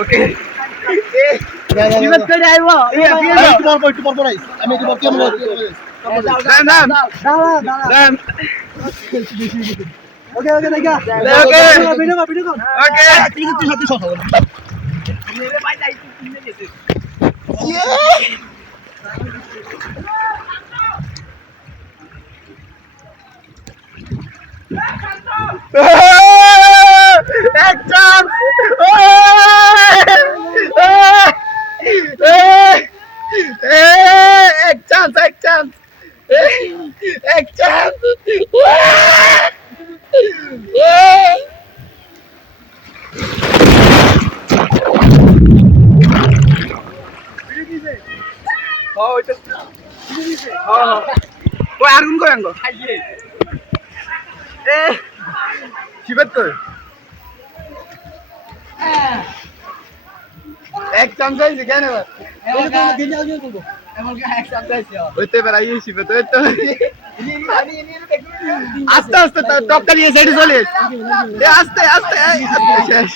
ওকে বিপদ করে আইব একটু পর পর আইস আমি একটু পর কেমন দাম দাম দাম ওকে ওকে দেখা ওকে ভিডিও কর ওকে তুই সাথে কথা বল মেরে ভাই যাই কিনে গেছে এক চান্স এক চান্স এক চান্স এক চান্স ওই আগুন করে আনবো শিবের তো এক চামচাইছি কেন হইতে পারে শিবে তো আস্তে আস্তে টক্কা নিয়ে সাইডে চলে আস্তে আস্তে শেষ